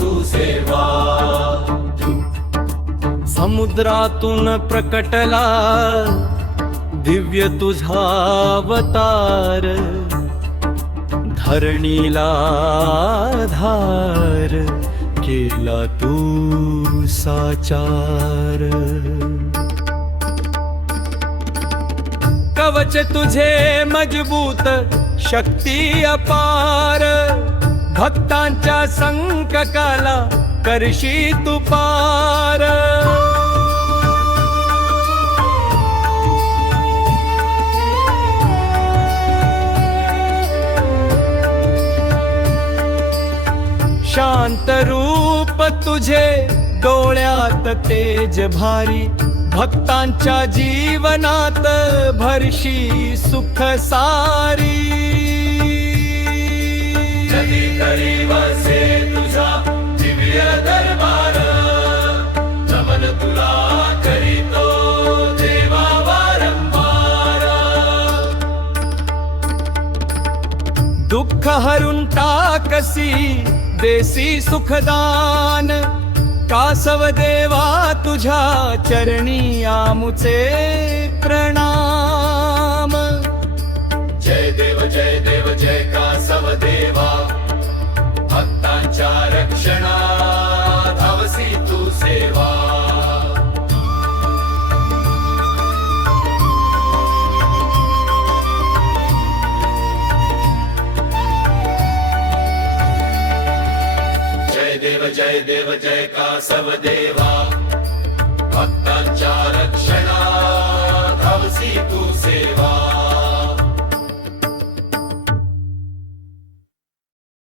तू सेवा. समुद्रातून प्रकटला दिव्य तुझा अवतार, धरणीला धार केला तू साचार. कवच तुझे मजबूत शक्ती अपार, भक्तांच्या संकटाला करशी तू पार. शांत रूप तुझे डोळ्यात तेज भारी, भक्तांच्या जीवनात भरशी सुख सारी. कधीतरी वसे तुझा दिव्य दरबार, नमन तुला करीतो देवा वारंवार. दुःख हरून टाकसी देसी सुखदान, कासव देवा तुझ्या चरणी आमुचे प्रणाम. जय देव जय कासव देवा, भक्तांच्या रक्षणा धावसी तू सेवा. जय देव जय कासव देवा,